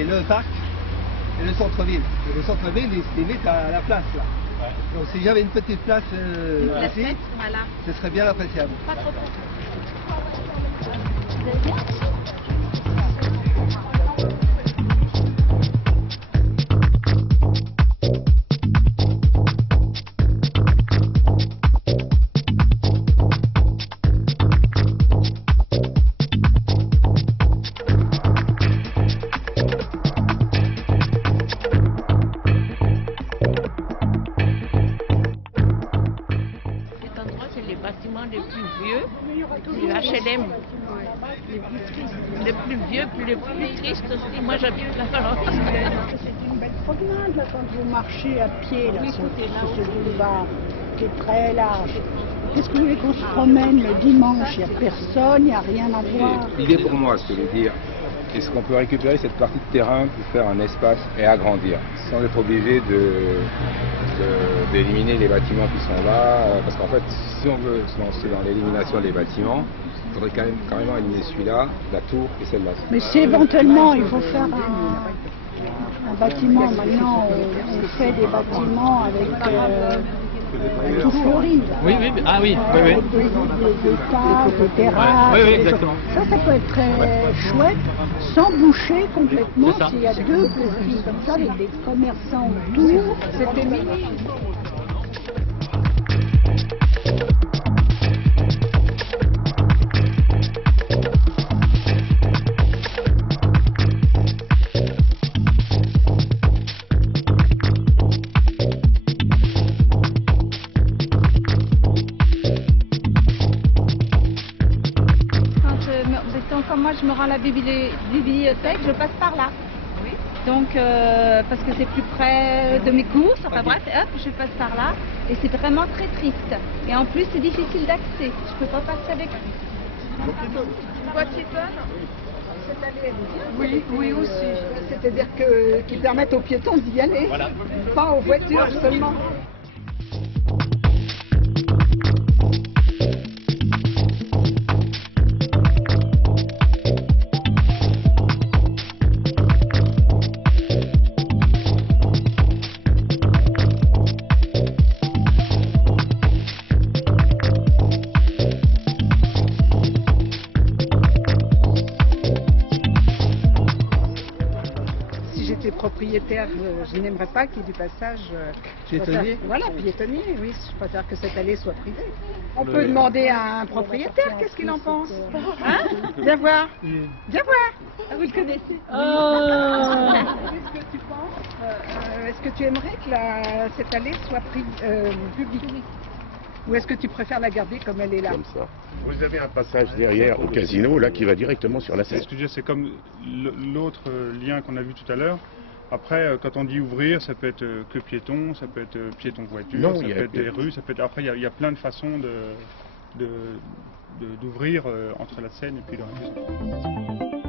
c'est le parc et le centre-ville. Et le centre-ville, il se limite à la place là. Ouais. Donc si j'avais une petite place ici, voilà. Ce serait bien appréciable. Pas trop. Les plus vieux, les HLM, les plus vieux, puis les plus tristes aussi. Moi j'habite là. C'est une belle promenade là, quand vous marchez à pied là, sur ce boulevard qui est très large. Qu'est-ce que vous voulez qu'on se promène le dimanche? Il n'y a personne, il n'y a rien à voir. L'idée pour moi, ce que je veux dire, est-ce qu'on peut récupérer cette partie de terrain pour faire un espace et agrandir, sans être obligé d'éliminer les bâtiments qui sont là, parce qu'en fait, si on veut se lancer dans l'élimination des bâtiments, il faudrait quand même éliminer celui-là, la tour et celle-là. Mais si éventuellement il faut faire un bâtiment, maintenant on fait des bâtiments avec tout fleuri. Oui, oui, ah oui, oui, oui. Des tables, des terrasses. Oui, oui, exactement. Ça peut être très chouette, sans boucher complètement. S'il y a deux profils comme ça, avec des commerçants autour, c'était mini. Quand moi je me rends à la bibliothèque, je passe par là. Oui. Donc parce que c'est plus près de mes courses, enfin bref, hop, je passe par là et c'est vraiment très triste. Et en plus c'est difficile d'accès, je peux pas passer avec. Voie piétonne. Cette allée est bien. Oui, oui aussi. C'est-à-dire qu'ils permettent aux piétons d'y aller, voilà. Pas aux voitures seulement. Propriétaire, je n'aimerais pas qu'il y ait du passage piétonnier. Voilà, piétonnier, oui. Je préfère que cette allée soit privée. On peut demander à un propriétaire qu'est-ce qu'il en pense. Hein? Viens voir. Viens voir. Ah, vous le connaissez. Qu'est-ce que tu penses? Est-ce que tu aimerais que cette allée soit publique? Ou est-ce que tu préfères la garder comme elle est là? Comme ça. Vous avez un passage derrière au casino là qui va directement sur la Seine. Ce que je veux dire, c'est comme l'autre lien qu'on a vu tout à l'heure. Après, quand on dit ouvrir, ça peut être que piéton, ça peut être piéton voiture, ça peut être des rues, ça peut être... Après, il y a plein de façons d'ouvrir entre la Seine et puis le reste.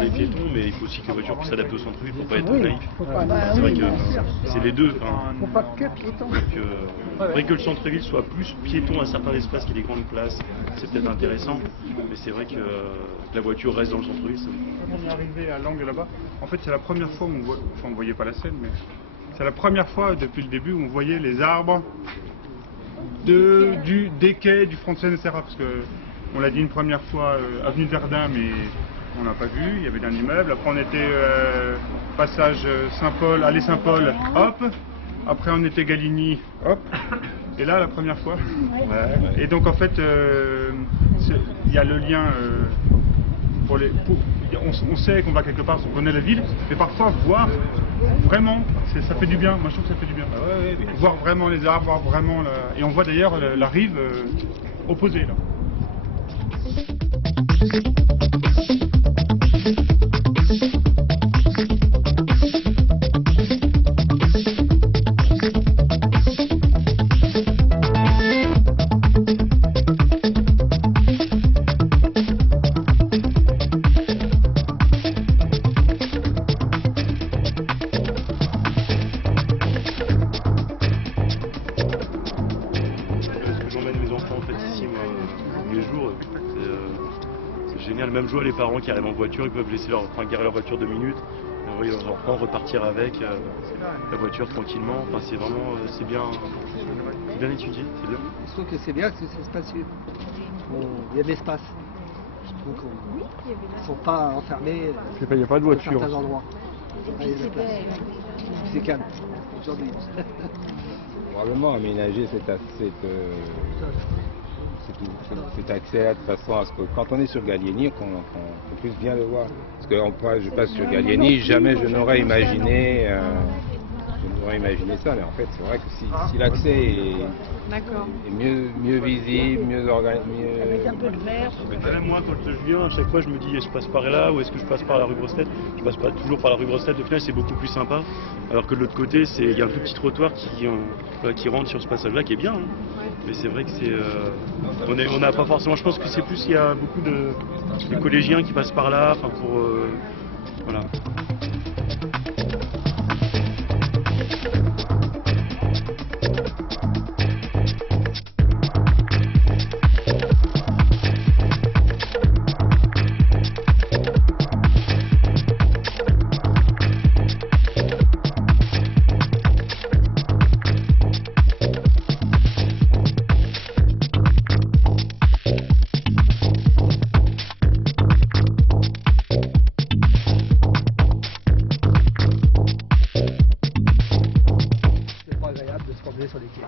pour les piétons, mais il faut aussi que la voiture puisse s'adapter au centre-ville pour pas être naïf. C'est vrai que c'est les deux. Faut pas que piéton. Il faudrait que le centre-ville soit plus piéton à certains espaces qu'il y ait des grandes places. C'est peut-être intéressant, mais c'est vrai que la voiture reste dans le centre-ville. On est arrivé à l'angle là-bas. En fait, c'est la première fois où on voit, enfin, on ne voyait pas la Seine, mais c'est la première fois depuis le début où on voyait les arbres des quais du front de Seine-et-Serra, parce que on l'a dit une première fois avenue de Verdun, mais on n'a pas vu, il y avait un immeuble. Après on était passage Saint-Paul, allée Saint-Paul, hop. Après on était Galigny, hop. Et là la première fois. Ouais. Et donc en fait, il y a le lien on sait qu'on va quelque part, on connaît la ville, mais parfois voir vraiment, ça fait du bien. Moi je trouve que ça fait du bien. Voir vraiment les arbres, voir vraiment et on voit d'ailleurs la rive opposé là. Génial, même jouer les parents qui arrivent en voiture, ils peuvent garer leur voiture 2 minutes, envoyer leurs enfants, repartir avec la voiture tranquillement. Enfin, c'est vraiment, c'est bien étudié, c'est bien. Je trouve que c'est bien, que c'est spacieux. Il y a de l'espace. Donc ils ne sont pas enfermés. Il n'y a pas de voiture. Dans certains endroits. Il y a de la place. C'est calme aujourd'hui. Probablement aménager cet accès-là de façon à ce que quand on est sur Gallieni, qu'on puisse bien le voir. Parce que je passe sur Gallieni, jamais je n'aurais imaginé ça, mais en fait c'est vrai que si l'accès est mieux visible, mieux organisé, Avec un peu de verre. Même moi, quand je viens, à chaque fois je me dis est-ce que je passe par là ou est-ce que je passe par la rue Grossetête. Je passe pas toujours par la rue Grossetête, au final c'est beaucoup plus sympa. Alors que de l'autre côté, il y a un tout petit trottoir qui rentre sur ce passage-là qui est bien. Hein. Mais c'est vrai que on n'a pas forcément. Je pense que c'est plus il y a beaucoup de collégiens qui passent par là, enfin pour voilà. sur les quais.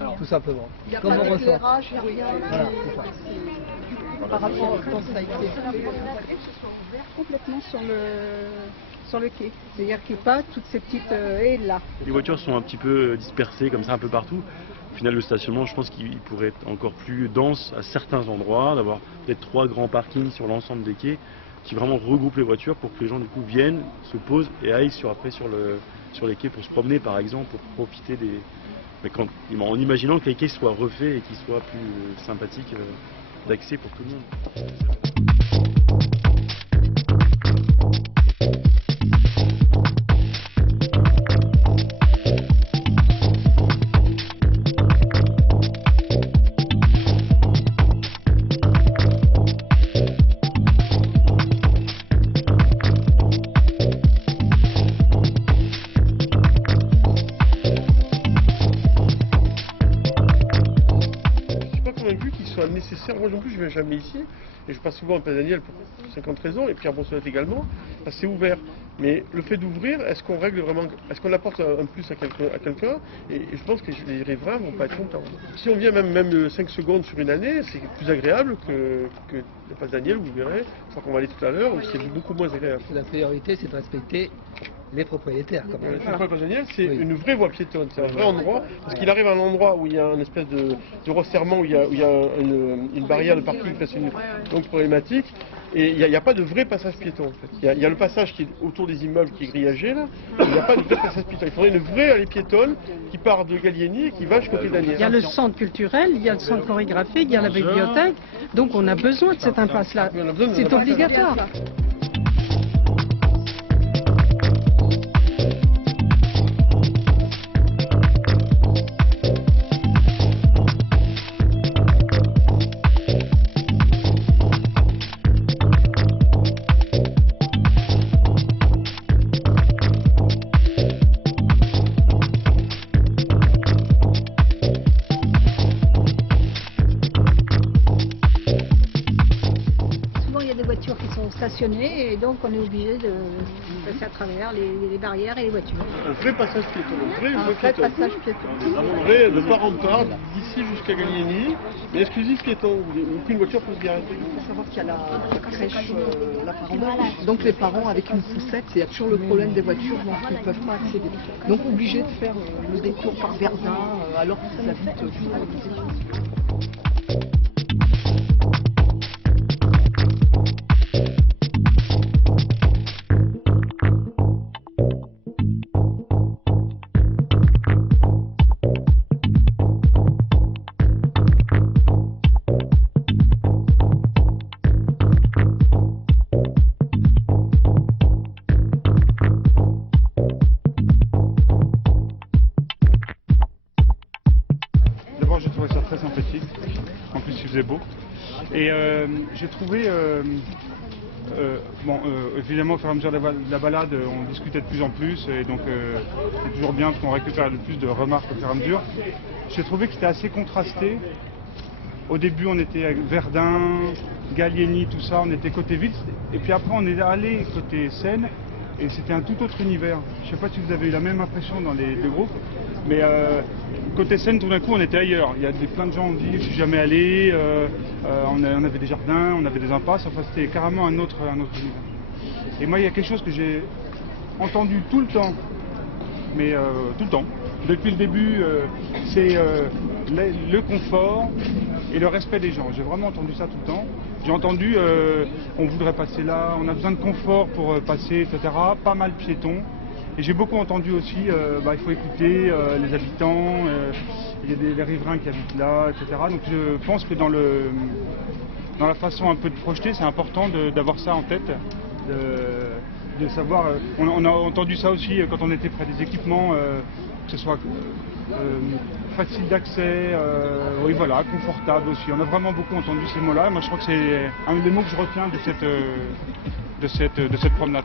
Alors, tout simplement. Il n'y a Comme pas on ressent. d'éclairage, il n'y a rien. Voilà, c'est ça. Par rapport à quand ça a été fait, complètement sur le quai. C'est-à-dire qu'il n'y a pas toutes ces petites haies là. Les voitures sont un petit peu dispersées comme ça un peu partout. Au final, le stationnement, je pense qu'il pourrait être encore plus dense à certains endroits, d'avoir peut-être 3 grands parkings sur l'ensemble des quais qui vraiment regroupent les voitures pour que les gens du coup viennent, se posent et aillent sur les quais pour se promener par exemple, pour profiter des... Mais en imaginant que les quais soient refaits et qu'ils soient plus sympathiques d'accès pour tout le monde. Soit nécessaire. Moi non plus je viens jamais ici et je passe souvent à Place Daniel pour 50 raisons et Pierre Brossolette également parce que c'est ouvert, mais le fait d'ouvrir, est-ce qu'on règle vraiment, est-ce qu'on apporte un plus à quelqu'un et je pense que les riverains vont pas être contents. Si on vient même 5 secondes sur une année, c'est plus agréable que la Place Daniel, vous verrez, je crois qu'on va aller tout à l'heure, c'est beaucoup moins agréable. La priorité c'est de respecter les propriétaires quand même. La Place Daniel, c'est une vraie voie piétonne, c'est un vrai endroit, parce qu'il arrive à un endroit où il y a une espèce de resserrement, où il y a une barrière de parking, c'est une donc problématique, et il n'y a pas de vrai passage piéton en fait. Il y a le passage qui est autour des immeubles qui est grillagé là, il n'y a pas de vrai passage piéton. Il faudrait une vraie allée piétonne qui part de Gallieni et qui va jusqu'au Quai Daniel. Il y a le centre culturel, il y a le centre chorégraphique, il y a la bibliothèque, donc on a besoin de cette impasse-là. C'est obligatoire. Qui sont stationnées et donc on est obligé de passer à travers les barrières et les voitures. Un vrai passage piéton, un vrai passage piéton. Un vrai de part en part, d'ici jusqu'à Gallieni, mais exclusif piéton, où aucune voiture peut se garer. Il faut savoir qu'il y a la crèche, la parentale. Donc les parents avec une poussette, il y a toujours le problème des voitures, donc ils ne peuvent pas accéder. Donc obligés de faire le détour par Verdun alors qu'ils habitent toujours. faisait beau. Et j'ai trouvé, évidemment au fur et à mesure de la balade, on discutait de plus en plus, et donc c'est toujours bien parce qu'on récupère le plus de remarques au fur et à mesure. J'ai trouvé que c'était assez contrasté. Au début, on était à Verdun, Gallieni, tout ça, on était côté ville, et puis après on est allé côté Seine, et c'était un tout autre univers. Je ne sais pas si vous avez eu la même impression dans les deux groupes, mais côté Seine, tout d'un coup, on était ailleurs. Il y a plein de gens qui ont dit « je suis jamais allé », on avait des jardins, on avait des impasses, enfin c'était carrément un autre univers. Et moi, il y a quelque chose que j'ai entendu tout le temps, mais tout le temps, depuis le début, c'est le confort et le respect des gens. J'ai vraiment entendu ça tout le temps. J'ai entendu on voudrait passer là, on a besoin de confort pour passer, etc. Pas mal piétons. Et j'ai beaucoup entendu aussi, il faut écouter les habitants, il y a des riverains qui habitent là, etc. Donc je pense que dans la façon un peu de projeter, c'est important d'avoir ça en tête. De savoir, on a entendu ça aussi quand on était près des équipements, que ce soit facile d'accès, oui voilà, confortable aussi. On a vraiment beaucoup entendu ces mots-là. Moi je crois que c'est un des mots que je retiens de cette promenade.